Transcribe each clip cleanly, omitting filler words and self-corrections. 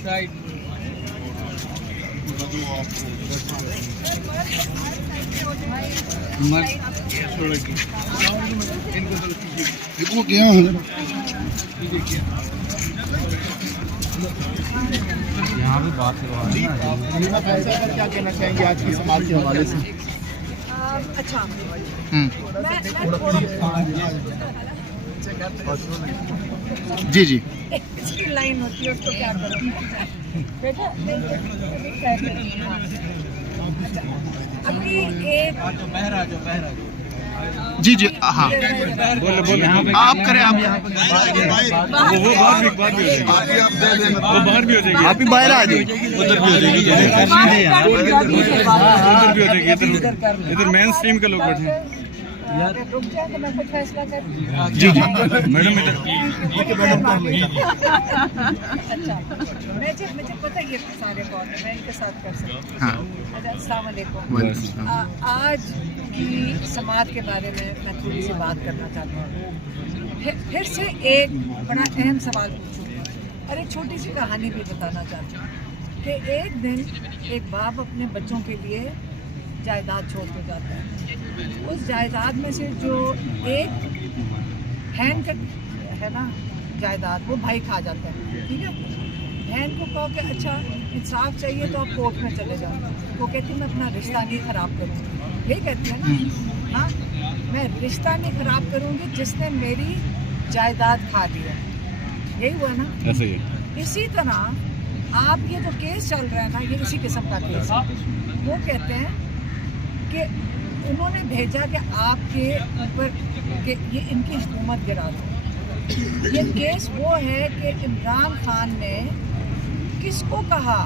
یہاں بھی بات کیا کہنا چاہیں گے آج کی سماج کے حوالے سے؟ اچھا جی جی اس کی لائن ہوتی ہے، اس کو کیا کروں بیٹا؟ ابھی ایک جی جی ہاں آپ کریں، آپ آپ بھی باہر آ جائیں، ادھر بھی ہو جائے گی، ادھر مین اسٹریم کے لوگ بیٹھے ہیں. رک جائیں تو میں کچھ فیصلہ کروں. جی جی میڈم ادھر اچھا مجھے پتہ ہے یہ سارے کون ہیں، میں ان کے ساتھ کر سکتی ہوں. ہاں السلام علیکم. آج کی سماعت کے بارے میں تھوڑی سی بات کرنا چاہتی ہوں. پھر سے ایک بڑا اہم سوال پوچھوں اور ایک چھوٹی سی کہانی بھی بتانا چاہتی ہوں کہ ایک دن ایک باپ اپنے بچوں کے لیے جائیداد چھوڑ کے جاتا ہے. اس جائیداد میں سے جو ایک بہن کا ہے نا جائیداد، وہ بھائی کھا جاتا ہے. ٹھیک ہے، بہن کو کہو کہ اچھا انصاف چاہیے تو آپ کورٹ میں چلے جاؤ. وہ کہتی میں اپنا رشتہ نہیں خراب کروں گی. یہی کہتی ہے نا، ہاں میں رشتہ نہیں خراب کروں گی جس نے میری جائیداد کھا لی ہے. یہی ہوا نا. ایسے ہی اسی طرح آپ یہ جو کیس چل رہا ہے نا، یہ اسی قسم کا کیس ہے. وہ کہتے ہیں کہ انہوں نے بھیجا کہ آپ کے اوپر کہ یہ ان کی حکومت گرا دو. یہ کیس وہ ہے کہ عمران خان نے کس کو کہا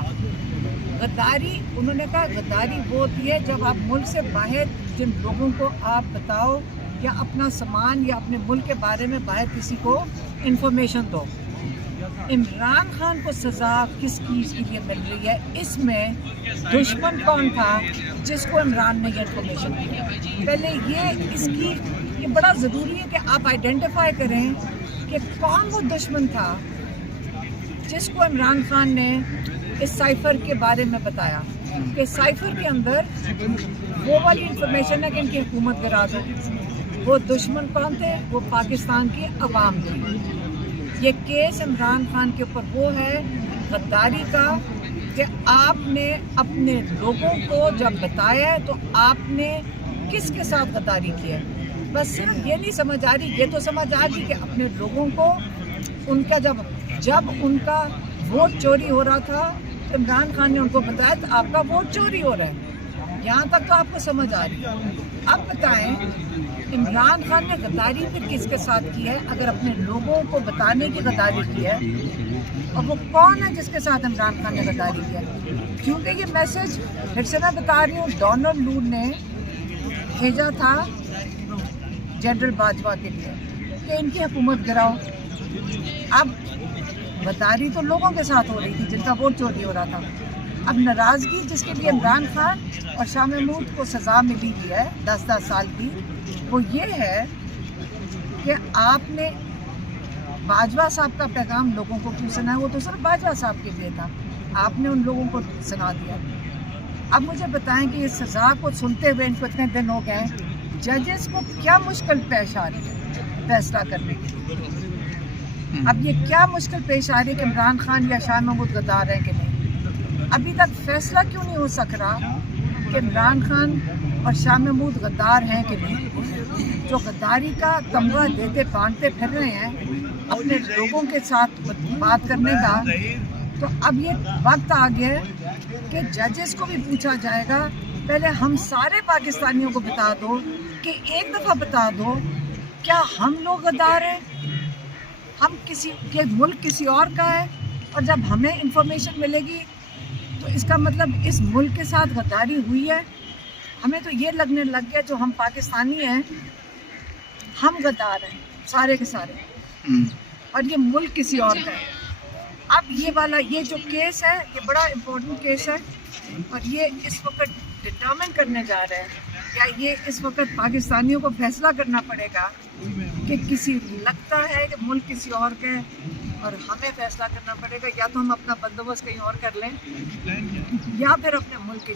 غداری. انہوں نے کہا غداری وہ ہوتی ہے جب آپ ملک سے باہر جن لوگوں کو آپ بتاؤ یا اپنا سامان یا اپنے ملک کے بارے میں باہر کسی کو انفارمیشن دو. عمران خان کو سزا کس چیز کے لیے مل رہی ہے؟ اس میں دشمن کون تھا جس کو عمران نے یہ انفارمیشن دی؟ پہلے یہ بڑا ضروری ہے کہ آپ آئیڈینٹیفائی کریں کہ کون وہ دشمن تھا جس کو عمران خان نے اس سائفر کے بارے میں بتایا کہ سائفر کے اندر وہ والی انفارمیشن ہے کہ ان کی حکومت گرا دو. وہ دشمن کون تھے؟ وہ پاکستان کی عوام تھی. یہ کیس عمران خان کے اوپر وہ ہے غداری کا کہ آپ نے اپنے لوگوں کو جب بتایا ہے تو آپ نے کس کے ساتھ غداری کی ہے. بس صرف یہ نہیں سمجھ آ رہی، یہ تو سمجھ آ رہی کہ اپنے لوگوں کو ان کا جب ان کا ووٹ چوری ہو رہا تھا عمران خان نے ان کو بتایا تو آپ کا ووٹ چوری ہو رہا ہے. یہاں تک تو آپ کو سمجھ آ رہی ہے. اب بتائیں عمران خان نے غداری پھر کس کے ساتھ کی ہے؟ اگر اپنے لوگوں کو بتانے کی غداری کی ہے، اور وہ کون ہے جس کے ساتھ عمران خان نے غداری کی ہے؟ کیونکہ یہ میسج پھر سے میں بتا رہی ہوں ڈونلڈ لوڈ نے بھیجا تھا جنرل باجوہ کے لیے کہ ان کی حکومت گراؤ. اب غداری تو لوگوں کے ساتھ ہو رہی تھی جن کا ووٹ چوری ہو رہا تھا. اب ناراضگی جس کے لیے عمران خان اور شاہ محمود کو سزا ملی ہوئی ہے 10 سال کی، وہ یہ ہے کہ آپ نے باجوہ صاحب کا پیغام لوگوں کو کیوں سنا ہے؟ وہ تو صرف باجوہ صاحب کے لیے تھا، آپ نے ان لوگوں کو سنا دیا. اب مجھے بتائیں کہ اس سزا کو سنتے ہوئے ان کو اتنے دن ہو گئے، ججز کو کیا مشکل پیش آ رہی ہے فیصلہ کرنے کے لیے؟ اب یہ کیا مشکل پیش آ رہی ہے کہ عمران خان یا شاہ محمود غدار ہیں کہ نہیں؟ ابھی تک فیصلہ کیوں نہیں ہو سک رہا کہ عمران خان اور شاہ محمود غدار ہیں کہ نہیں؟ جو غداری کا تمغہ دیتے بانٹتے پھر رہے ہیں اپنے لوگوں کے ساتھ بات کرنے کا، تو اب یہ وقت آ گیا ہے کہ ججز کو بھی پوچھا جائے گا. پہلے ہم سارے پاکستانیوں کو بتا دو کہ ایک دفعہ بتا دو کیا ہم لوگ غدار ہیں؟ ہم کسی کے ملک کسی اور کا ہے، اور جب ہمیں انفارمیشن ملے گی تو اس کا مطلب اس ملک کے ساتھ غداری ہوئی ہے. ہمیں تو یہ لگنے لگ گیا جو ہم پاکستانی ہیں ہم غدار ہیں سارے کے سارے، اور یہ ملک کسی اور کا ہے. اب یہ جو کیس ہے یہ بڑا امپورٹنٹ کیس ہے، اور یہ اس وقت ڈٹرمن کرنے جا رہا ہے، یا یہ اس وقت پاکستانیوں کو فیصلہ کرنا پڑے گا کہ لگتا ہے کہ ملک کسی اور کا ہے اور ہمیں فیصلہ کرنا پڑے گا، یا تو ہم اپنا بندوبست کہیں اور کر لیں یا پھر اپنے ملک کے